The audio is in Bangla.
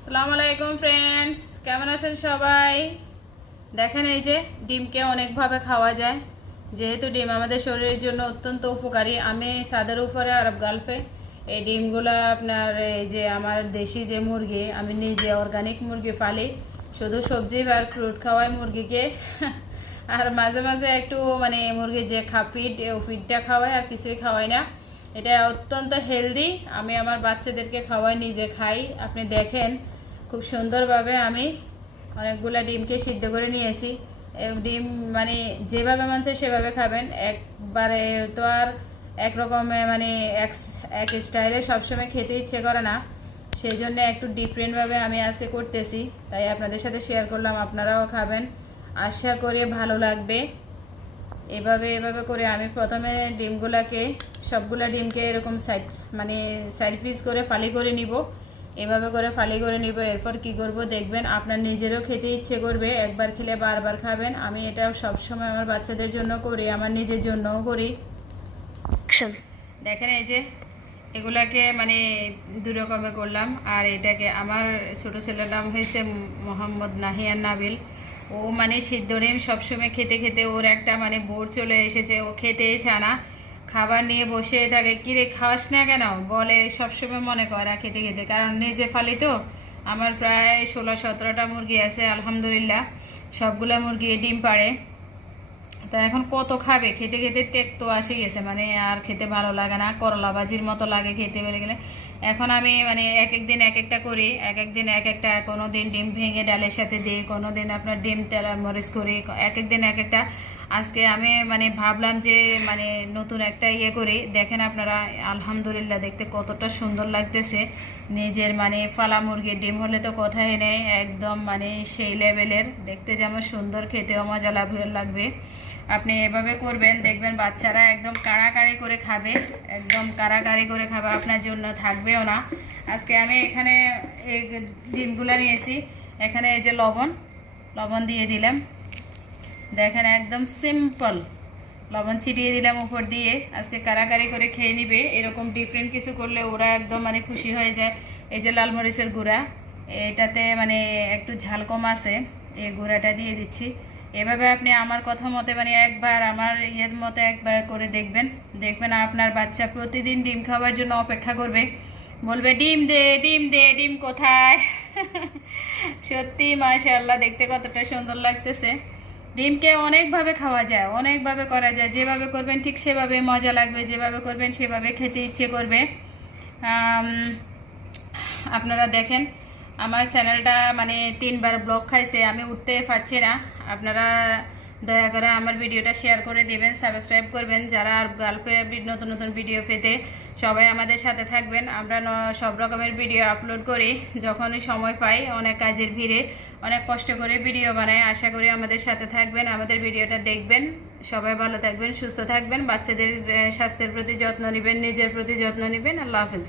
আসসালামু আলাইকুম ফ্রেন্ডস, কেমন আছেন সবাই? দেখেন, এই যে ডিমকে অনেকভাবে খাওয়া যায়। যেহেতু ডিম আমাদের শরীরের জন্য অত্যন্ত উপকারী, আমি ছাদের উপরে আরব গালফে এই ডিমগুলো আপনার এই যে আমার দেশি যে মুরগি, আমি নিজে অর্গানিক মুরগি পালি। শুধু সবজি আর ফ্রুট খাওয়াই মুরগিকে আর মাঝে মাঝে একটু মানে মুরগি যে ফিড, ফিডটা খাওয়াই, আর কিছুই খাওয়াই না। এটা অত্যন্ত হেলদি। আমি আমার বাচ্চাদেরকে খাওয়াই, নিজে খাই। আপনি দেখেন খুব সুন্দরভাবে আমি অনেকগুলা ডিমকে সিদ্ধ করে নিয়েছি। ডিম মানে যেভাবে মন চায় সেভাবে খাবেন, একবারে তো আর একরকম মানে এক এক স্টাইলে সবসময় খেতে ইচ্ছে করে না। সেই জন্য একটু ডিফারেন্টভাবে আমি আজকে করতেছি, তাই আপনাদের সাথে শেয়ার করলাম। আপনারাও খাবেন, আশা করি ভালো লাগবে। এভাবে করে আমি প্রথমে ডিমগুলাকে, সবগুলা ডিমকে এরকম মানে সাইড পিস করে ফালি করে নিব। এভাবে করে ফালি করে নিব। এরপর কি করব দেখবেন, আপনার নিজেরও খেতে ইচ্ছে করবে, একবার খেলে বারবার খাবেন। আমি এটা সবসময় আমার বাচ্চাদের জন্য করি, আমার নিজের জন্যও করি। দেখেন, এই যে এগুলাকে মানে দু রকমে করলাম। আর এটাকে আমার ছোটো ছেলের নাম হয়েছে মোহাম্মদ নাহিয়ান নাবিল। ও মানে সিদ্ধ ডিম সবসময় খেতে খেতে ওর একটা মানে বোর চলে এসেছে, ও খেতেই চায় না। খাবার নিয়ে বসে থাকে, কিরে খাওয়াস না কেন বলে, সবসময় মনে করে না খেতে খেতে। কারণ নিজে ফালি তো, আমার প্রায় 16-17টা মুরগি আছে আলহামদুলিল্লাহ। সবগুলা মুরগি ডিম পাড়ে। তো এখন কত খাবে, খেতে খেতে তেক তো আসে গেছে, মানে আর খেতে ভালো লাগে না, করলা ভাজির মতো লাগে খেতে বলে গেলে। এখন আমি মানে এক এক দিন এক একটা করি, এক এক দিন এক একটা। কোনো দিন ডিম ভেঙে ডালের সাথে দিই, কোনো দিন আপনার ডিম তেল মরিচ করি, এক এক দিন এক একটা। আজকে আমি মানে ভাবলাম যে মানে নতুন একটা ইয়ে করি। দেখেন আপনারা, আলহামদুলিল্লাহ দেখতে কতটা সুন্দর লাগতেছে। নিজের মানে ফালা মুরগির ডিম হলে তো কথাই নেই, একদম মানে সেই লেভেলের দেখতে, যেমন সুন্দর, খেতেও মজা লাগবে। আপনি এভাবে করবেন, দেখবেন বাচ্চারা একদম কাড়াকাড়ি করে খাবে, একদম কাড়াকাড়ি করে খাবে, আপনার জন্য থাকবেও না। আজকে আমি এখানে এই ডিমগুলো নিয়েছি, এখানে এই যে লবণ দিয়ে দিলাম। দেখেন একদম সিম্পল, লবণ ছিটিয়ে দিলাম উপর দিয়ে। আজকে কাড়াকাড়ি করে খেয়ে নিবে। এরকম ডিফারেন্ট কিছু করলে ওরা একদম মানে খুশি হয়ে যায়। এই যে লাল মরিচের গুঁড়া, এটাতে মানে একটু ঝাল কম আছে, এই গুঁড়াটা দিয়ে দিচ্ছি। এভাবে আপনি আমার কথা মতে মানে একবার আমার ইয়ের মতো একবার করে দেখবেন, দেখবেন আপনার বাচ্চা প্রতিদিন ডিম খাওয়ার জন্য অপেক্ষা করবে, বলবে ডিম দে ডিম দে, ডিম কোথায়। সত্যি মাশাআল্লাহ, দেখতে কতটা সুন্দর লাগতেছে। ডিমকে অনেকভাবে খাওয়া যায়, অনেকভাবে করা যায়। যেভাবে করবেন ঠিক সেভাবে মজা লাগবে, যেভাবে করবেন সেভাবে খেতে ইচ্ছে করবে। আপনারা দেখেন আমার চ্যানেলটা মানে 3বার ব্লক খাইছে, আমি উঠতে পারছি না। আপনারা দয়া করে আমার ভিডিওটা শেয়ার করে দেবেন, সাবস্ক্রাইব করবেন। যারা আর গালফে নতুন নতুন ভিডিও পেতে সবাই আমাদের সাথে থাকবেন। আমরা সব রকমের ভিডিও আপলোড করি যখনই সময় পাই, অনেক কাজের ভিড়ে অনেক কষ্ট করে ভিডিও বানাই। আশা করি আমাদের সাথে থাকবেন, আমাদের ভিডিওটা দেখবেন। সবাই ভালো থাকবেন, সুস্থ থাকবেন, বাচ্চাদের স্বাস্থ্যের প্রতি যত্ন নেবেন, নিজের প্রতি যত্ন নেবেন। আল্লাহ হাফেজ।